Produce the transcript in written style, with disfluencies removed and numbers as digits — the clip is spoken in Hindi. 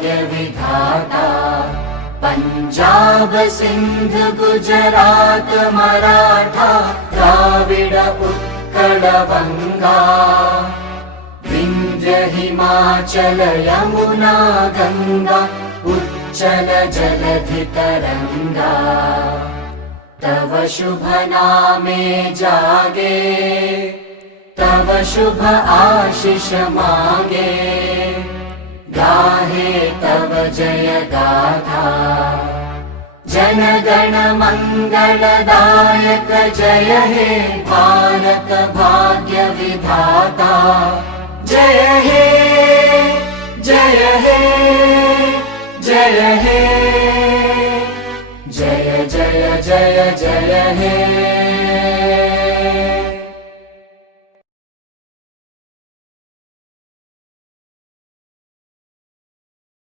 भाग्य विधाता। पंजाब सिंध गुजरात मराठा द्राविड उत्कल बंगा, विंध्य हिमाचल यमुना गंगा उच्चल जलधि तरंगा। तव शुभ नामे जागे, तव शुभ आशीष मांगे, गाहे तव जय गाथा। जन गण मंगलदायक जय हे भारत भाग्य विधाता। जय हे जय हे जय हे, जय जय जय जय हे।